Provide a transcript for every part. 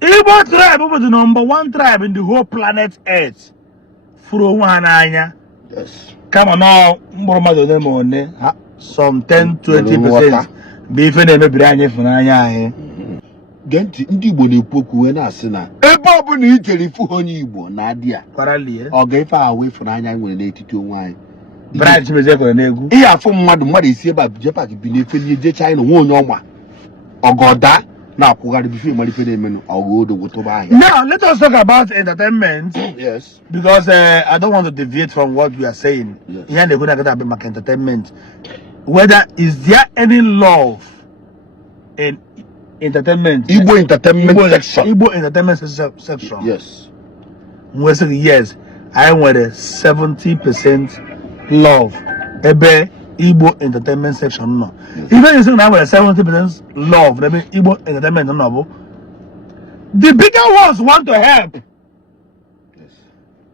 Igbo tribe was the #1 tribe in the whole planet Earth. From one anya. Yes. Come on now, some 10-20%. Beef and maybe Branya for Nanya. Genti ndị Igbo na-ekwu okwu wee na-asị na ebe ọ bụ na ijere ifu onye Igbo na adịa ọ ga-efe ahụ ịfụnanya nwere n'etiti onwe anyị branch mezekọrọ n'egwu ihe afụ mmadụ isi ebe a Jpac bi n'efe je China nwe onye ọma ọgọda na-akwụgharị bife ịmalife na-emenụ ọgọdogwotoba ahịa. Now let us talk about entertainment. Yes. Because I don't want to deviate from what we are saying. Here they going to make entertainment. Whether is there any love in entertainment? Igbo entertainment section. Igbo entertainment section. Yes. We say yes. I want a 70% love. Ebe Igbo entertainment section no. Yes. Even if I want a 70% love, ebe Igbo entertainment no. The bigger ones want to help. Yes.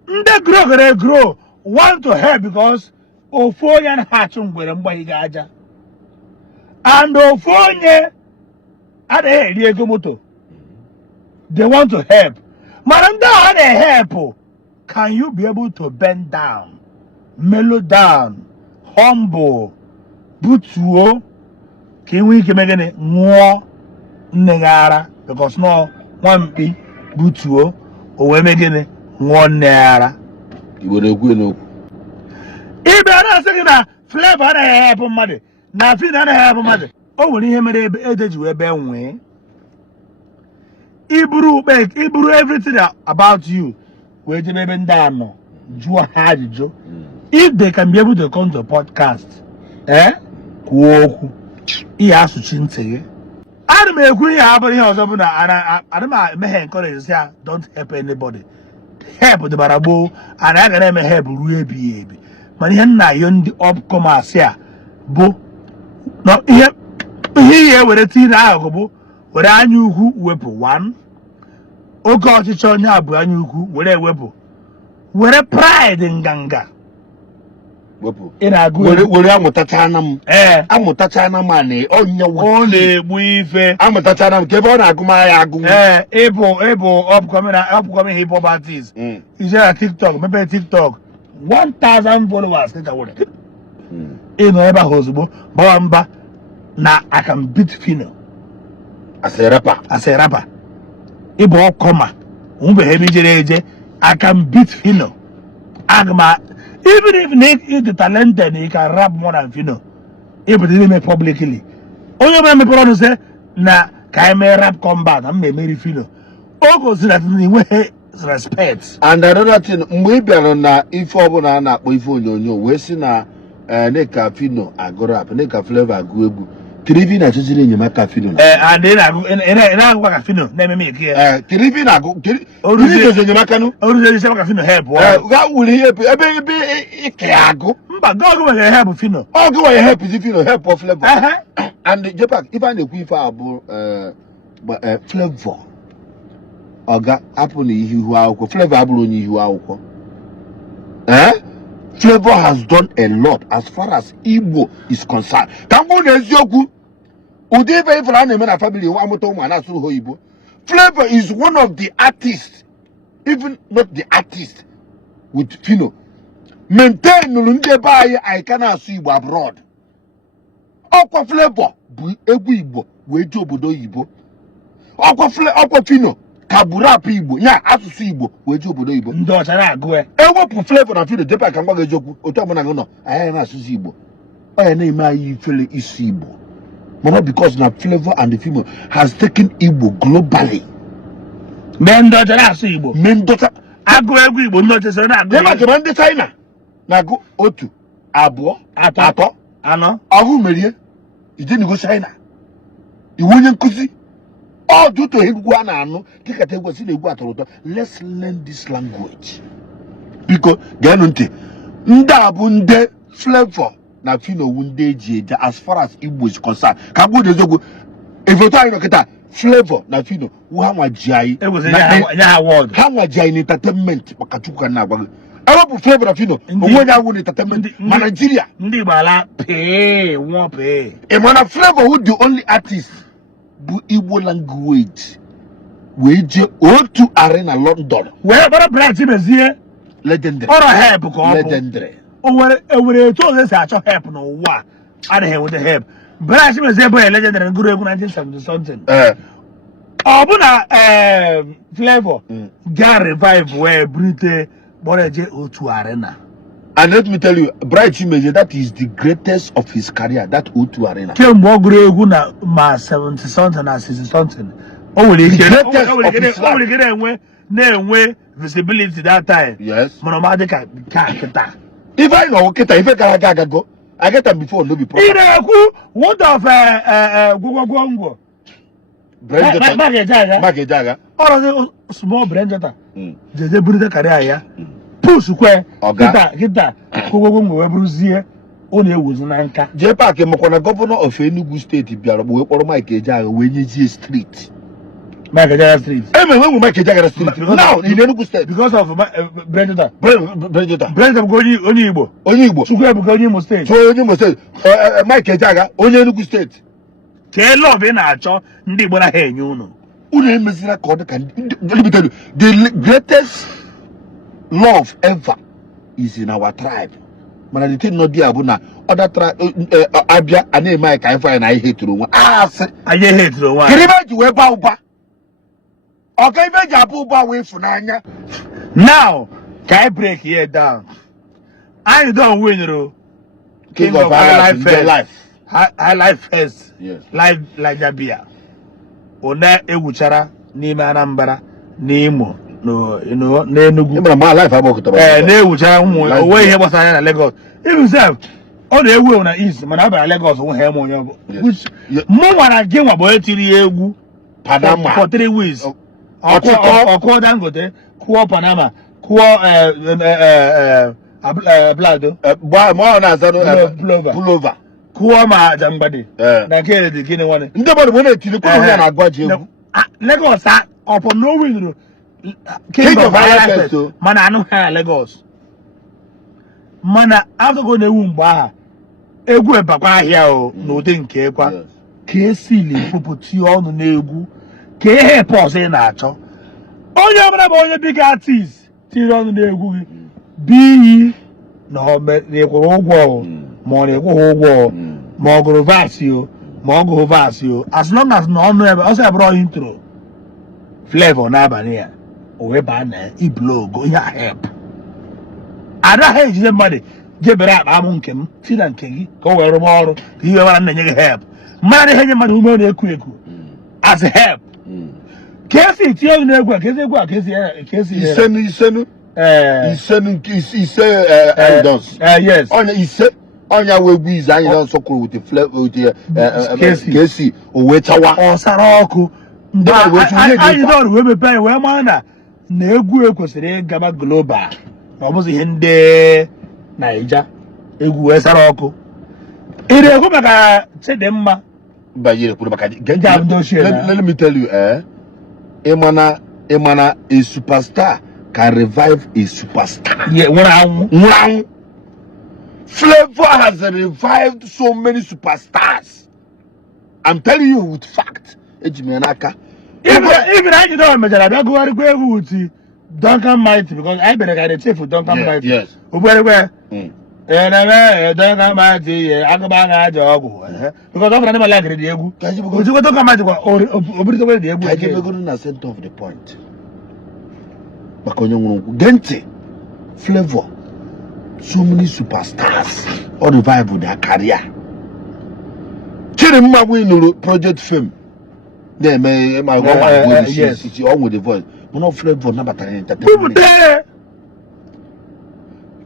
They grow, want to help because Ofoyan Hatchum were aja. And Ofonye they want to help. Maranda had a help. Can you be able to bend down, mellow down, humble, butuo? Can we make any more negara? Because no one be butuo or we make any one naira. You would agree, no. If I don't say that flavor I have money, nothing I have money. Oh, when you made a you a way. Ibru everything about you. Where you may bend down. If they can be able to come to a podcast, he has to change. I don't agree. I don't encourage you. Don't help anybody. Help the barabo, and I can help Ruby. But here now, you're the upcomers here. Bo, no, here with a teen alcohol, where I knew who weapon one. Oh God, it's on your brand new where a weapon. Where a pride in Ganga. In a good way, I'm a Tatanam, I'm a Tatana money, only with I'm a Tatanam, give on Aguma, able, upcoming hip hop artist. Is there a TikTok? Maybe TikTok. 1,000 followers. In whatever Hosbo, Bamba, now I can beat Fino. As a rapper. Ibo Koma, I can beat Fino. Agma, even if Nick is the talented, he can rap more than Fino. If it didn't make publicly. Only when people say, na, can I rap combat? I'm a Fino. All goes that way. Respect. And another thing, maybe na ifo na ifo nyonyo wesi na neka Fino agora neka flavor aguegu trivi na chizile nyema ka Fino and then na ka Fino na me make here trivi na go trivi nyema kanu oruze se ka Fino help ga wuli help ebe ike ago mba go help Fino go help Fino help of flavor and Jpac if I na-ekwu ife abu flavor Oga happen ihu akwụkwọ flavor abụrụ onye ihu akwụkwọ Flavor has done a lot as far as Igbo is concerned. Kambu na eziokwu ụdị ebe ifere a na-eme na family nwa amụta ụmụ na-asụ ha Igbo. Flavor is one of the artists, even not the artist with Fino, maintain nụrụ ndị ebe anyị ka na-asụ Igbo abroad. Ọkwa Flavor bụ egwu Igbo wee ji obodo Igbo. Ọkwa Fino Kaburap Igbo, nya asụsụ Igbo wee ji obodo Igbo. Ndị ọcha na-agụ ewepụ Flavor na Fino Jpac ka ngwa gị eziokwu otu ọbụla gị nọ anyị na-asụsụ Igbo. Ọ ya na-eme anyị ifele isi Igbo. Mana because na Flavor and the Fino has taken Igbo globally. Ndị ọcha na-asụ Igbo. Ndị ọcha agụ egwu Igbo ndị ọcha so na-agụ. Ema kema ndị China na-agụ 1, 2, 3, 4 ọhụ merie ije nigo China. Iwu onye nkụzi all due to him go and let's learn this language. Because Ganunti Ndabunde Flavor na Fino Wunde as far as Igbo is concerned. Kabu de Zogo. If you try to Flavor na Fino, Wama Jai, it was a word. Hama Jai in entertainment, Makatuka Naga. I want Flavor na Fino, when I won entertainment, Nigeria. Ndibala pay, won't pay. And when a Flavor would the only artist. Igbo language we je O2 Arena London. Where but Bright Chimezie? Legendary. Or a help, Legendary. Over told us I shall help no what. I don't have with the help. Bright Chimezie boy legendary and good 1970 something. Flavor. Get revive where Brite Boreje O2 Arena. And let me tell you, Bright Chimezie, that is the greatest of his career, that O2 Arena. Came more Guna ma 70 something and 60 something. Oh, we get visibility that time. Yes. Monomatic. If I know, if I go, I get them before, no be problem. What of Gugu? Magejaga. Or small brand. The Buddha career. Push square. Gita. Gugu Bruzier. Only was Nanka. Jpac, governor of Enugu State, or Mike Ejaga, when you street. Magejaga Street. When we make Ejaga Street now in Enugu State because of Brenda. Brenda Onibo. Onibo. Square Onibo State. So Onibo State. Mike Ejaga, Enugu State. Tell love in our church, Ndibona Hen, you know. Let me tell you, the greatest love ever is in our tribe. Man, I didn't know the Abuna. Other tribe, Abia, and name Mike, I find I hate to one. I hate to one. Can you imagine where Bauba? Okay, make a Bauba way for Nanya. Now, can I break here down? I don't win, you King of life. High life first. Yes. Life like that beer. Ona Ewuchara, Nima Anambra, Nemo. No, you know, Nenugu. My life, I walk about. Ewuchara, away here was I Lagos. Himself, all the way on the east, Manaba Lagos won't have on your which more when I came about 3 years Panama for 3 weeks. Or call Dangote, Kuo Panama, Kuo Blado, Pullover. Kuoma Jambadi. Na kere the Guinea one. Nobody wanted to look at Aguaji. Lagos upon no window. King of Artists. Man, I know how Lagos. Mana after going to Wumba, Egu Papa here, no thing, Kekwa, K. Puputi on the Negu, K. Pause in Nacho. Oh, you have a big artist, Till on the Negu, B. No, but they go wall, more wall, more Grovasio, more Grovasio, as long as no one also brought intro. Flavor Nabania, or banner, e blow, go your help. I don't hate the money. Give it up, I'm Kim, Tin and King, go where tomorrow, you want to help. Money had your money who quick as a help. Casey, tell me what Casey, yes. On your way, we are also with the flavor with the Casey or Wetawa or Saroko. I don't remember where mana. Negu was a Gaba Global. Almost in the Niger. Egu Saroko. It is a said them by you. Let me tell you, Emana a superstar can revive a superstar. Yeah, one. Flavor has revived so many superstars. I'm telling you with fact. Even I don't imagine I don't go with Duncan Mighty because I better get a chief with Duncan Mighty. Yes. Where? And Duncan Mighty, I go back at the because I'm never like the Diego. Because you don't come out or the I give a center of the point. Gente, Flavor, so many superstars all revive with their career. Chidema win project film. They may my yes, it's on with the voice. But not Flavor number 10 entertainment.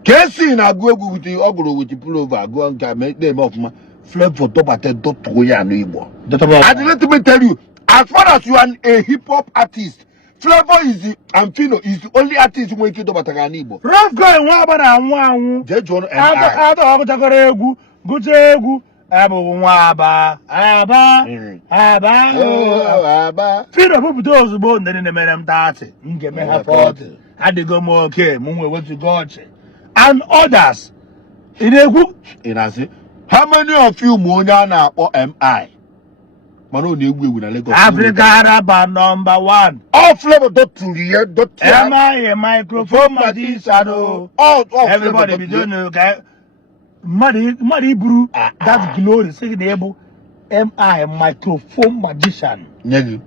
Casey na go with the ogro with the pullover, go and make them off my Flavor top at the dot to Igbo. Let me tell you, as far as you are a hip hop artist, Flavor is the Amphino is the only artist who make it over Igbo. Rough going one about Judge one and good Aba. Feed up those born in the man 30. Get me half 40. I did go more okay, Moon went to God. And others. In a group, in I say, how many of you Monana or am I? mana ọ na-egwu egwu na Lagos. Africa rapper #1. All Flavor doturu ya Am I a microphone magician? All Everybody be doing okay. Money bro. That glory saying the able. Am I a microphone magician? Nyegu.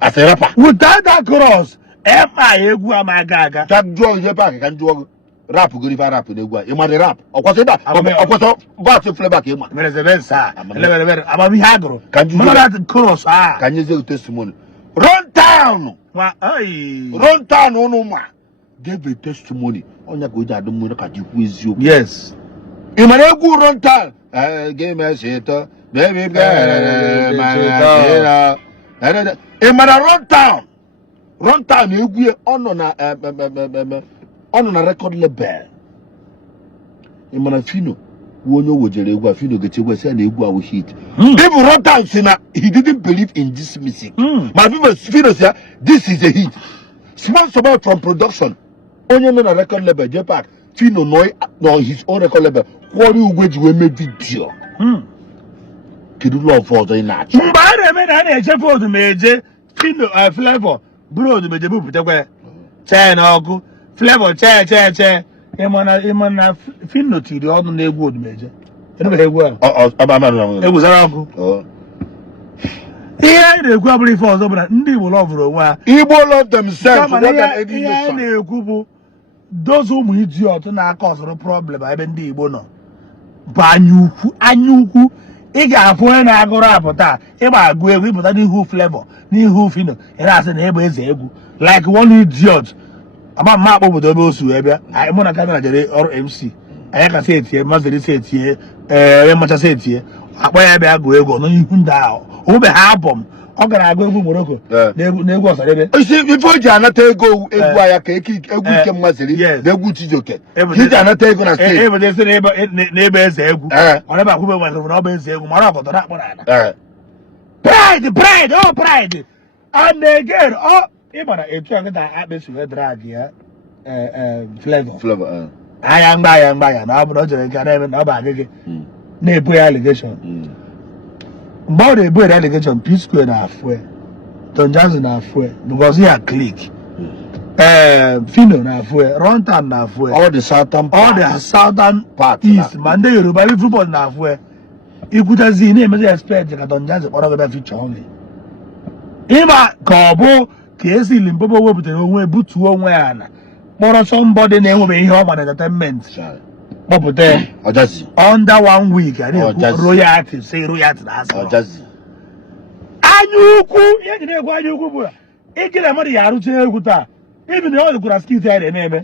As a rapper. Without that cross, am I a gua my gaga? That draw Jpac can do rap go river rap na egwu. You ma the rap. Okwaso da. Okwaso back to Flavor ka ịma. Mere se sir. Level. Aba mi hagro. Can you that cross Can you say testimony? Run town. Wa ai. Run town unu ma. Give a testimony. Onya go ja adum ka ji kwu eziokwu. Yes. I ma egwu run town. Give me shit. Baby girl. I ma run town. Run town egwu ono na record label. I ma Fino. Wonyo wojere egwu Fino gete say na egwu awo hit. People run town say na he didn't believe in this music. My people Fino say this is a hit. Small support from production. Onye no na record label Jpac. Fino no his own record label. Kwori ugweji we make video. Kedu love for the natch. Mba na-eme na eche food meje Fino Flavor bro de meje bupute kwe. Che na ogu Flavor che. Imana Fino tiri ọnụ na egwu odumeje. Enu be egwu a. Egwu zara ọkụ. Ihe anyị na-ekwu abụrụ ife ọzọ bụ na ndị Igbo lọvụrụ onwe ha. Igbo love themselves more than any Ihe anyị na-ekwu bụ dozi ụmụ idiot na-aka ọsọrọ problem ebe ndị Igbo nọ. Bụ anya ukwu. Ị ga-afụ onye na-agụrụ apụta ịgba agụ egwu ịpụta n'ihu Flavor n'ihu Fino ị na-asị na egbe eze egwu like one idiot. Ama mma akpọ obodo ebe o si wee bịa mụ na Ghana jere ọrụ MC anyị ka si etie maziri si etie onye mmacha si etie akpọ ya bịa gụọ egwu nọ n'ihu ndị ahụ owube ha abọm ọ gara agụ egwu Morocco na egwu Ọsadebe. Isi ife o ji anata ego egwu aya ka egwu ike mmaziri na egwu Chijioke ji anata ego na steeti ebedesi n'ebe eze egwu ọ nebe akwụbe nwe na ọ bụ eze egwu mara ọgọdọ na akpọ n'ala pride and again ịmara etu a nkịta akpịsị wee drag ya Flavor anya mgba ya na ọ bụrụ o jere nke na-eme na ọ bụ agịgị na-ebu ya allegation mgbe ọ na-ebu ya allegation P-Square na-afụ Don Jazzy na-afụ because ya click Fino na-afụ Runtown na-afụ all the southern part east ma ndị Yoruba everybody na-afụ ikwutazi na-emezi expect ka Don Jazzy kpọrọ gị bịa feature only ịma ka ọ bụ ka esi Limpopo wepụtara onwe butuo onwe ya na kpọrọ somebody na-enwebe ihe ọma na entertainment kpọpụta under 1 week a na-ekwu royalty say royalty na asọ anya ukwu ihe ji na-ekwu anya ukwu bụ ikele mmadụ ya arụcha egwu taa ibi na ọ dịkwara skit ya na-eme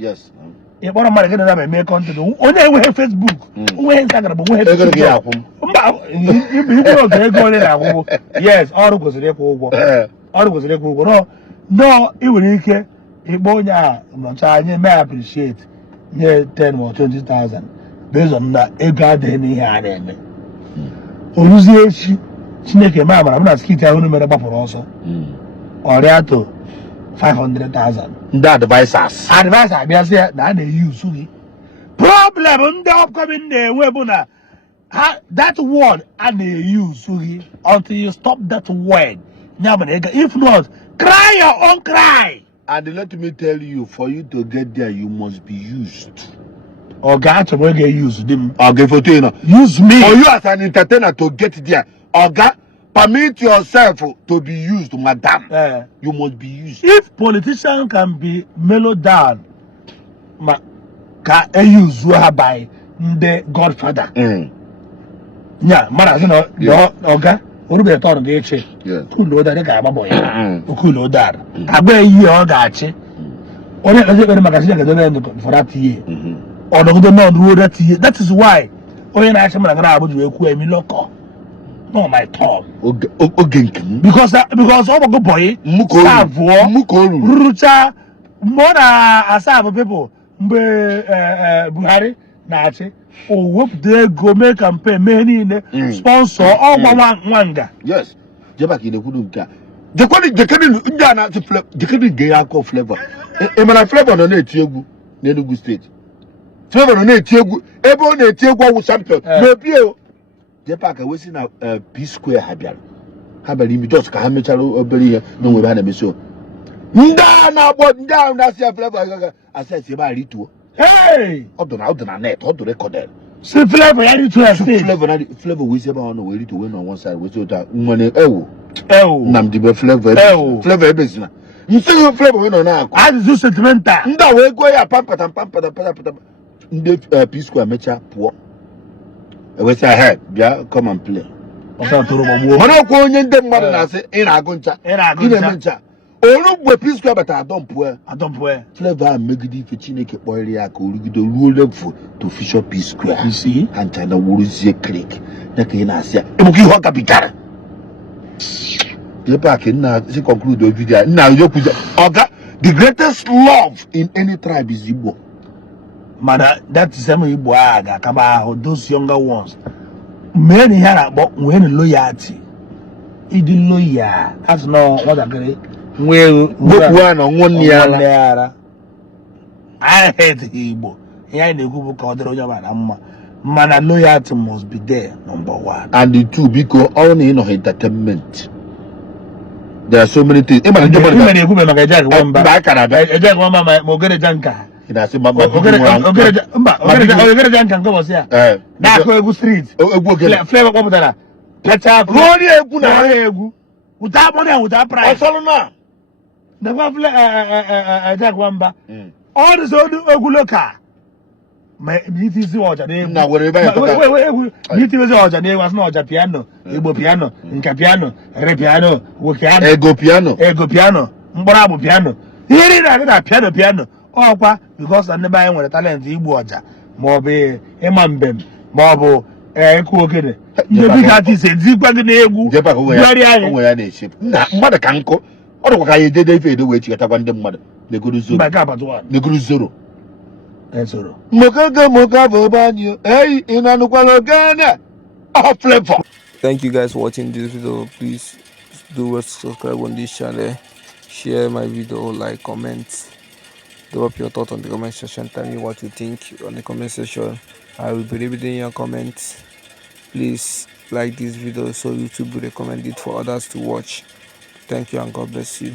ịkpọrọ mmadụ gị na eme content onye enweghị Facebook onweghị Instagram onweghị TikTok mba ibu oge ego onye na-akwụkwọ yes ọrụ kwesịrị ịkwụ ụgwọ no ị nwere ike ịkpọ onye a nọcha anyị mee appreciate nye 10 or 20,000 based on na ego adịghị n'ihe a na-eme oruzie echi Chineke ma amara m na skit ahụ mere gbapụrụ ọsọ ọrịa to 500,000 ndị advisors abịazi ya na a na-eyi usu gị problem ndị upcoming na-enwe bụ na that word a na-eyi usu gị until you stop that word if not cry your own cry. And let me tell you, for you to get there, you must be used. Oga, to get used. Okay, for you, use me. For you as an entertainer to get there, Oga, permit yourself to be used, madam. You must be used. If politician can be mellowed down, can use by the Godfather. Yeah, Oga. Urube tọrọ dị eche kulo dara ga-agbabọ ya okulo dara agba iyi ọ ga-achị onye kazi ekpere maka Chineke dobe ndụ for that year ọdọgide nọ ruo that year. That is why onye na-achị mara gara abụ ji ekwu emi lọkọ no my turn oge nke m because ọ gbago boy savụọ rurucha mgbe ọ na-asavụ people mgbe Buhari na-achị o wepụta ego mee campaign mee niile sponsor ọgba nwanga yes Jpac na-ekwuru nke a jekedi ndị a na-atụ jekedi ge ya akọ Flavor mana Flavor nọ na-eti egwu n'Enugu steeti Flavor nọ na-eti egwu ebe ọ na-eti egwu ọwụ champion mebie Jpac wesi na P-Square ha bịara ha bịara ime just ka ha mechara obere ihe na onwe ha na-eme show ndị a na-agbọ ndị ahụ na-asị ya Flavour agaga asesi ebe a rituo ọ dị na net ọ dị recorded si Flavour ya rituo ya stage Flavour wee si ebe ahụ wee rituo wee na one side wee si ụta nwere Nnamdi bụ Flavour ebezina nsị Flavour wee nọ na-akụ ajụjụ sentimental ndị a wee gụọ ya pampata ndị P-Square mechaa pụọ ewesị ahead bịa come and play mana ọkwa onye ndị mmadụ na-asị ị na-agụ ncha ị na-eme ncha olu mgbe P-Square batara adọmpụ Flavour a megide ife Chineke kpọrọ ya ka o rugide ruo level to feature P-Square ha ncha na wuruzie krik ya ka ị na-asị ya ebuka ihe ọ gabigara Jpac nna si conclude video nna yokwuja oga the greatest love in any tribe is Igbo. Mana that is some Igbo aga kaba ahụ those younger ones. Many here about when loyalty. Idi loyal as no nwatakịrị nwe gbokwu na nwunye ya. I hate Igbo. Ya na-ekwu bụ ka ọ dịrị onye ọbụla mma. Mana loyalty must be there number one. And the two because all in entertainment. There are so many things. Jpac mogere janka. Ogere janka ngo bosi ya. Na ko egu street. Flavour kwaputara. Pecha ko ni egu na egu. Uta money and uta price. Osolo na. Na kwa Jpac all this egu local. My BTC ọjà na egu. Na were ebe egu. BTC ọjà na egu as na ọjà piano, Igbo piano, nka piano, re piano, wo piano. Ego piano. Mgbara abụ piano. Ihe na piano. Ọkwa because ndị be anyị nwere talent Igbo ọjà ma ọ bụ ịma mbem ma ọ bụ ịkụ ogene. Ndị big artist ezikwa gị na egwu. Jpac onwe ya na-eche. Na mmadụ ka nkụ. Ọ dịkwa ka ya edede ife edo wee chịkọtakwa ndị mmadụ. Negoro zoro. Mokaga bobanyo. Hey, inanukwalo gana. Oh, Flavour. Thank you guys for watching this video. Please do subscribe on this channel, share my video, like, comment, drop your thoughts on the comment section. Tell me what you think on the comment section. I will be reading your comments. Please like this video so YouTube will recommend it for others to watch. Thank you and God bless you.